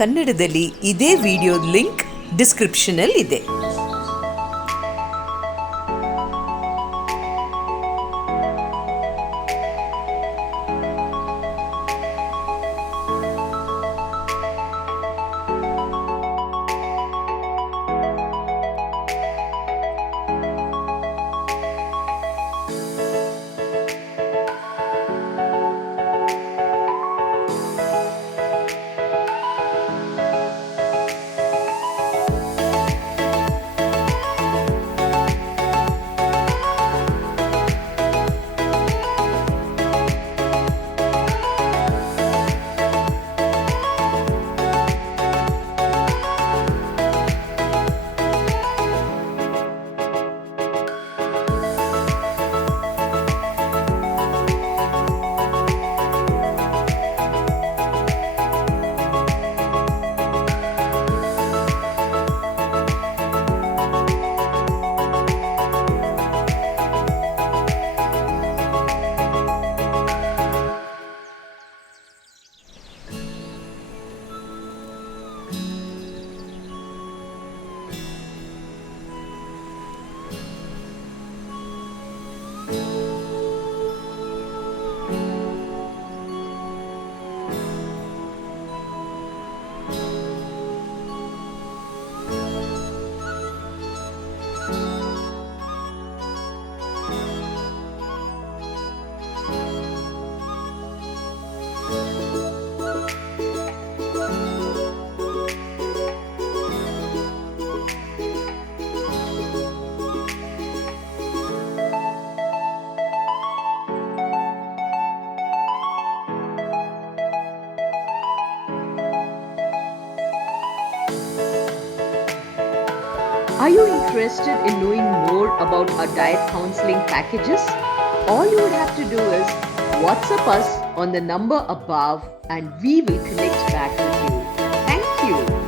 ಕನ್ನಡದಲ್ಲಿ ಇದೇ video link ಡಿಸ್ಕ್ರಿಪ್ಷನಲ್ಲಿ ಇದೆ. Are you interested in knowing more about our diet counseling packages? All you would have to do is WhatsApp us on the number above and we will connect back with you. Thank you.